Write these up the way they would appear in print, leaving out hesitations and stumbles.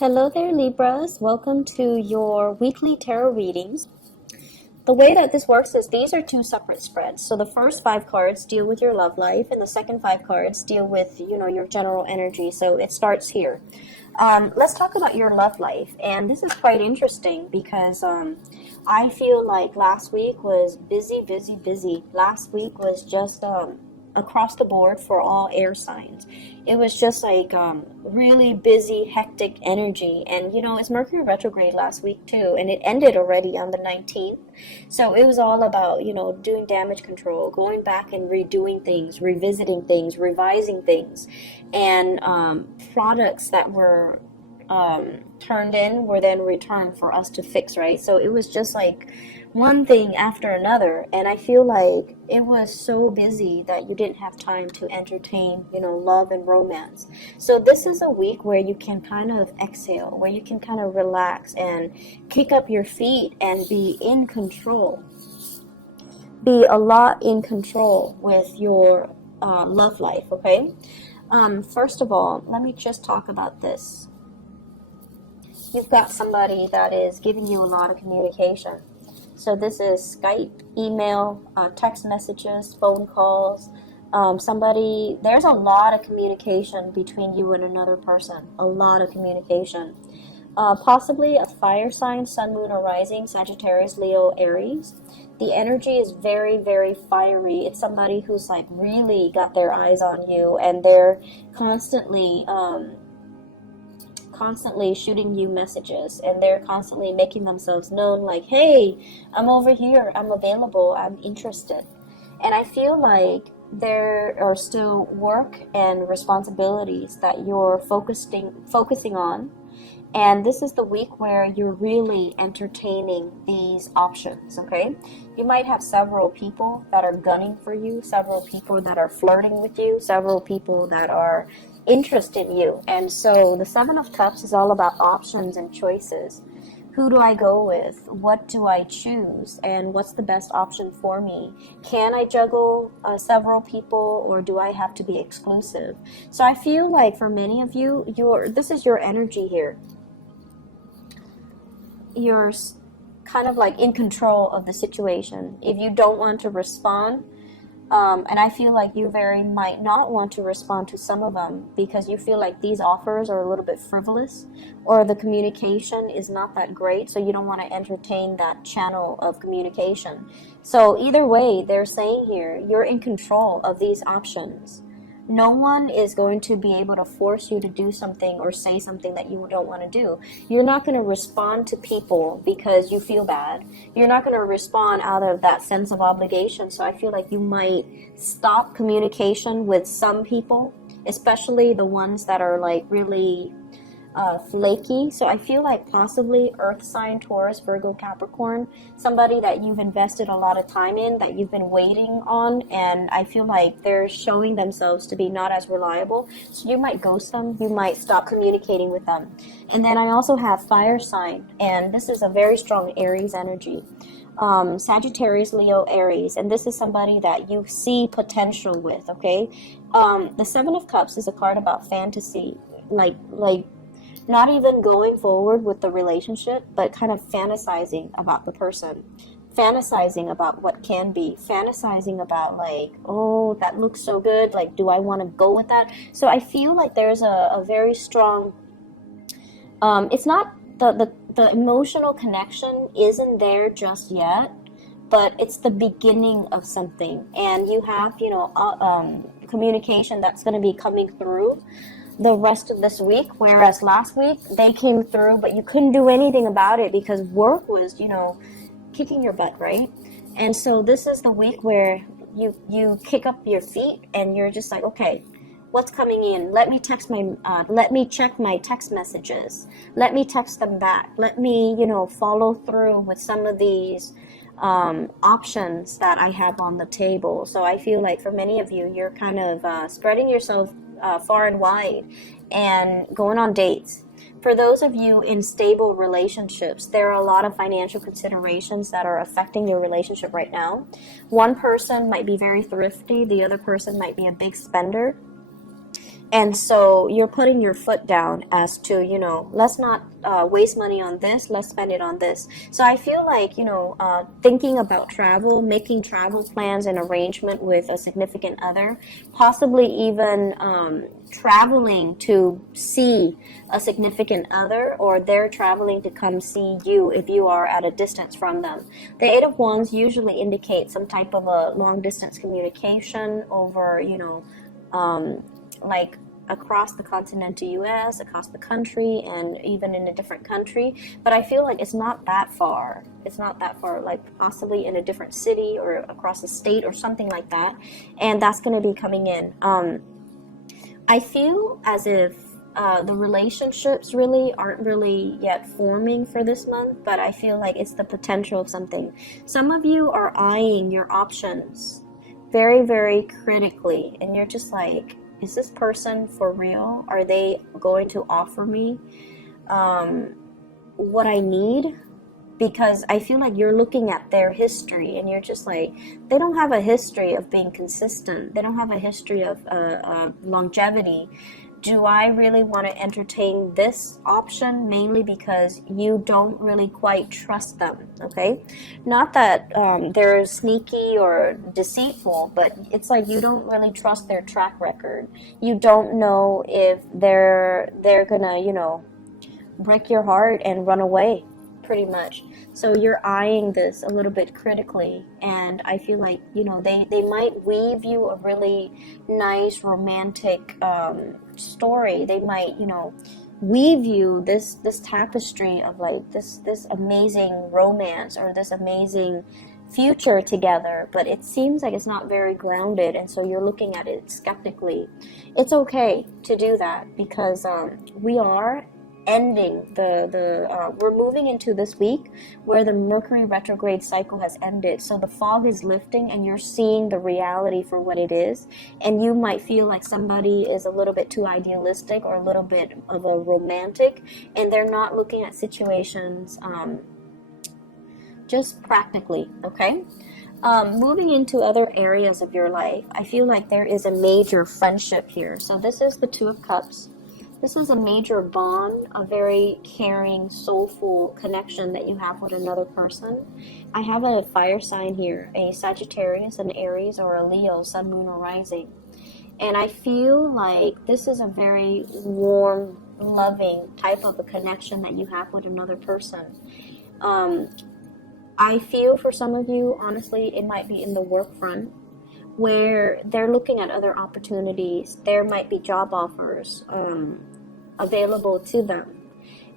Hello there, Libras. Welcome to your weekly tarot readings. The way that this works is these are two separate spreads. So the first five cards deal with your love life, and the second five cards deal with, your general energy. So it starts here. Let's talk about your love life. And this is quite interesting because I feel like last week was busy, busy, busy. Last week was just across the board for all air signs. It was just like really busy, hectic energy. And, it's Mercury retrograde last week too. And it ended already on the 19th. So it was all about, doing damage control, going back and redoing things, revisiting things, revising things. And products that were turned in were then returned for us to fix, right? So it was just like one thing after another, and I feel like it was so busy that you didn't have time to entertain, love and romance. So this is a week where you can kind of exhale, where you can kind of relax and kick up your feet and be in control. Be a lot in control with your love life, okay? First of all, let me just talk about this. You've got somebody that is giving you a lot of communication. So this is Skype, email, text messages, phone calls. There's a lot of communication between you and another person. A lot of communication. Possibly a fire sign, sun, moon, or rising, Sagittarius, Leo, Aries. The energy is very, very fiery. It's somebody who's like really got their eyes on you, and they're constantly shooting you messages, and they're constantly making themselves known, like, hey, I'm over here, I'm available, I'm interested. And I feel like there are still work and responsibilities that you're focusing on, and this is the week where you're really entertaining these options, okay? You might have several people that are gunning for you, several people that are flirting with you, several people that are interested in you. And so the Seven of Cups is all about options and choices. Who do I go with? What do I choose? And what's the best option for me? Can I juggle several people, or do I have to be exclusive? So I feel like for many of you, this is your energy here. You're kind of like in control of the situation. If you don't want to respond, and I feel like you might not want to respond to some of them because you feel like these offers are a little bit frivolous, or the communication is not that great, so you don't want to entertain that channel of communication. So either way, they're saying here, you're in control of these options. No one is going to be able to force you to do something or say something that you don't want to do. You're not going to respond to people because you feel bad. You're not going to respond out of that sense of obligation. So I feel like you might stop communication with some people, especially the ones that are like really flaky. So I feel like possibly earth sign, Taurus, Virgo, Capricorn, somebody that you've invested a lot of time in, that you've been waiting on, and I feel like they're showing themselves to be not as reliable. So you might ghost them, you might stop communicating with them. And then I also have fire sign, and this is a very strong Aries energy. Sagittarius, Leo, Aries, and this is somebody that you see potential with, okay? The Seven of Cups is a card about fantasy, like not even going forward with the relationship, but kind of fantasizing about the person, fantasizing about what can be, fantasizing about like, oh, that looks so good, like, do I want to go with that? So I feel like there's a very strong, it's not, the emotional connection isn't there just yet, but it's the beginning of something, and you have, communication that's going to be coming through the rest of this week, whereas last week they came through, but you couldn't do anything about it because work was, kicking your butt, right? And so this is the week where you kick up your feet and you're just like, okay, what's coming in? Let me check my text messages. Let me text them back. Let me, follow through with some of these options that I have on the table. So I feel like for many of you, you're kind of spreading yourself far and wide and going on dates. For those of you in stable relationships, there are a lot of financial considerations that are affecting your relationship right now. One person might be very thrifty, the other person might be a big spender. And so you're putting your foot down as to, you know, let's not waste money on this, let's spend it on this. So I feel like, you know, thinking about travel, making travel plans and arrangement with a significant other, possibly even traveling to see a significant other, or they're traveling to come see you if you are at a distance from them. The Eight of Wands usually indicates some type of a long distance communication over, you know, like across the continental US, across the country, and even in a different country. But I feel like it's not that far. It's not that far, like possibly in a different city or across the state or something like that. And that's going to be coming in. I feel as if the relationships really aren't really yet forming for this month, but I feel like it's the potential of something. Some of you are eyeing your options very, very critically, and you're just like, is this person for real? Are they going to offer me what I need? Because I feel like you're looking at their history and you're just like, they don't have a history of being consistent. They don't have a history of longevity. Do I really want to entertain this option? Mainly because you don't really quite trust them, okay? Not that they're sneaky or deceitful, but it's like you don't really trust their track record. You don't know if they're gonna, you know, break your heart and run away, pretty much. So you're eyeing this a little bit critically, and I feel like, you know, they might weave you a really nice romantic story. They might, you know, weave you this tapestry of like this amazing romance or this amazing future together, but it seems like it's not very grounded, and so you're looking at it skeptically. It's okay to do that, because we are ending we're moving into this week where the Mercury retrograde cycle has ended. So the fog is lifting and you're seeing the reality for what it is. And you might feel like somebody is a little bit too idealistic or a little bit of a romantic, and they're not looking at situations just practically, okay? Moving into other areas of your life, I feel like there is a major friendship here. So this is the Two of Cups. This is a major bond, a very caring, soulful connection that you have with another person. I have a fire sign here, a Sagittarius, an Aries, or a Leo, Sun, Moon, or Rising. And I feel like this is a very warm, loving type of a connection that you have with another person. I feel for some of you, honestly, it might be in the work front, where they're looking at other opportunities. There might be job offers available to them.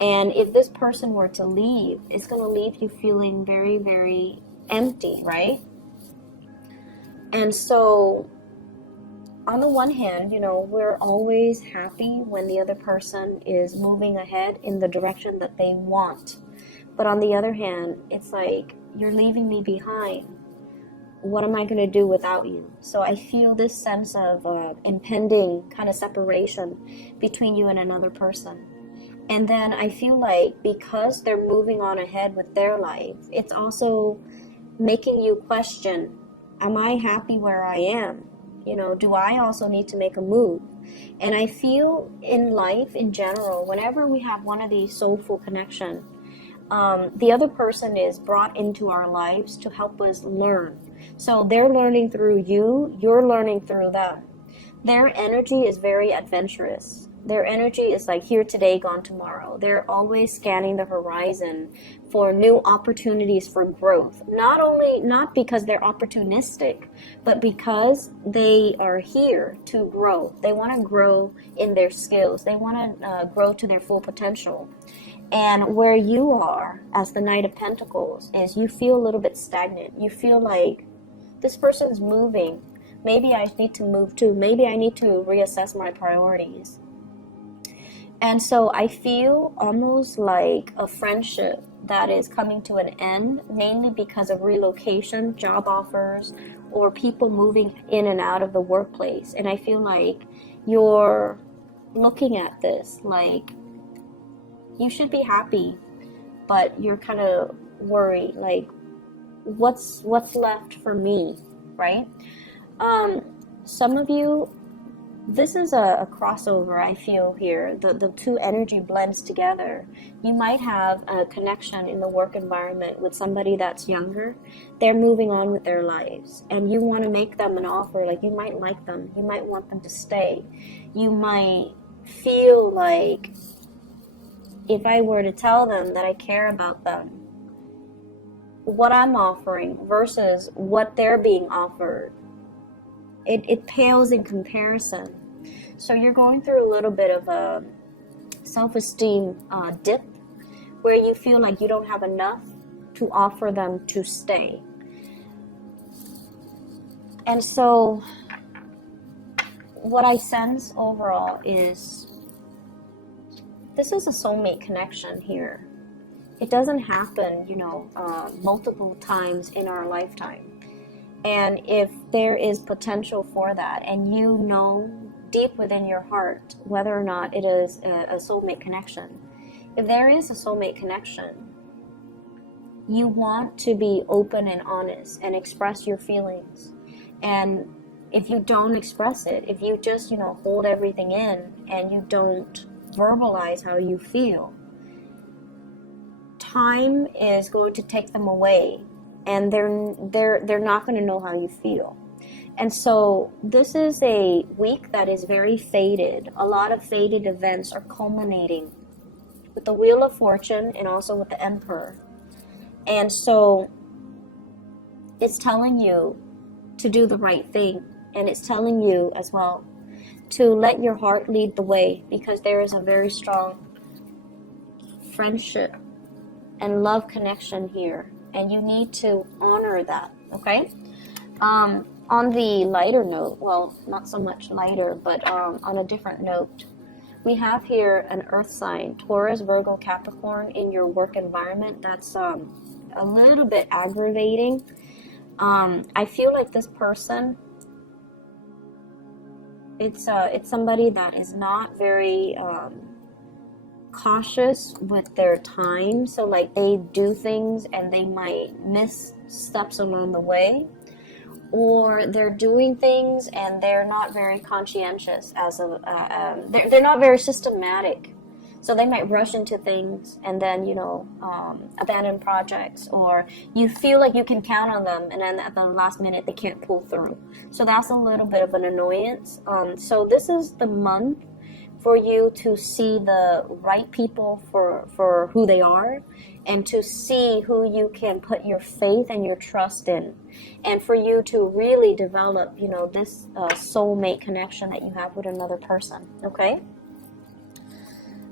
And if this person were to leave, it's going to leave you feeling very, very empty, right? And so on the one hand, you know, we're always happy when the other person is moving ahead in the direction that they want. But on the other hand, it's like, you're leaving me behind. What am I going to do without you? So I feel this sense of impending kind of separation between you and another person. And then I feel like because they're moving on ahead with their life, it's also making you question, am I happy where I am? You know, do I also need to make a move? And I feel in life in general, whenever we have one of these soulful connections, the other person is brought into our lives to help us learn. So they're learning through you, you're learning through them. Their energy is very adventurous. Their energy is like here today, gone tomorrow. They're always scanning the horizon for new opportunities for growth. Not because they're opportunistic, but because they are here to grow. They want to grow in their skills. They want to grow to their full potential. And where you are as the Knight of Pentacles is you feel a little bit stagnant. You feel like this person's moving. Maybe I need to move too. Maybe I need to reassess my priorities. And so I feel almost like a friendship that is coming to an end, mainly because of relocation, job offers, or people moving in and out of the workplace. And I feel like you're looking at this like you should be happy, but you're kind of worried, like what's left for me, right? Some of you this is a crossover, I feel here. The two energy blends together. You might have a connection in the work environment with somebody that's younger. They're moving on with their lives, and you want to make them an offer. Like, you might like them. You might want them to stay. You might feel like, if I were to tell them that I care about them, what I'm offering versus what they're being offered, it pales in comparison. So you're going through a little bit of a self-esteem dip, where you feel like you don't have enough to offer them to stay. And so what I sense overall is, this is a soulmate connection here. It doesn't happen, multiple times in our lifetime. And if there is potential for that, and you know deep within your heart whether or not it is a soulmate connection, if there is a soulmate connection, you want to be open and honest and express your feelings. And if you don't express it, if you just, hold everything in and you don't verbalize how you feel, time is going to take them away, and they're not going to know how you feel. And so this is a week that is very fated. A lot of fated events are culminating with the Wheel of Fortune and also with the Emperor. And so it's telling you to do the right thing, and it's telling you as well to let your heart lead the way, because there is a very strong friendship and love connection here, and you need to honor that, okay? On the lighter note, well, not so much lighter, but on a different note, we have here an earth sign, Taurus, Virgo, Capricorn, in your work environment. That's a little bit aggravating. I feel like this person, it's somebody that is not very cautious with their time. So like, they do things and they might miss steps along the way, or they're doing things and they're not very conscientious they're not very systematic. So they might rush into things and then, abandon projects, or you feel like you can count on them, and then at the last minute they can't pull through. So that's a little bit of an annoyance. So this is the month for you to see the right people for who they are, and to see who you can put your faith and your trust in, and for you to really develop, this soulmate connection that you have with another person, okay?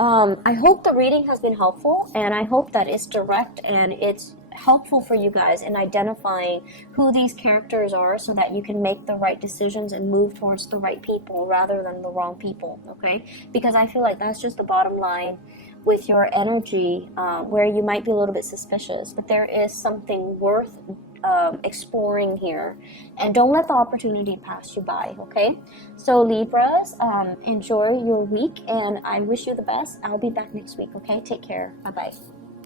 I hope the reading has been helpful, and I hope that it's direct and it's helpful for you guys in identifying who these characters are, so that you can make the right decisions and move towards the right people rather than the wrong people, okay? Because I feel like that's just the bottom line with your energy, where you might be a little bit suspicious, but there is something worth exploring here, and don't let the opportunity pass you by, okay? So Libras, enjoy your week, and I wish you the best. I'll be back next week, okay? Take care. Bye-bye.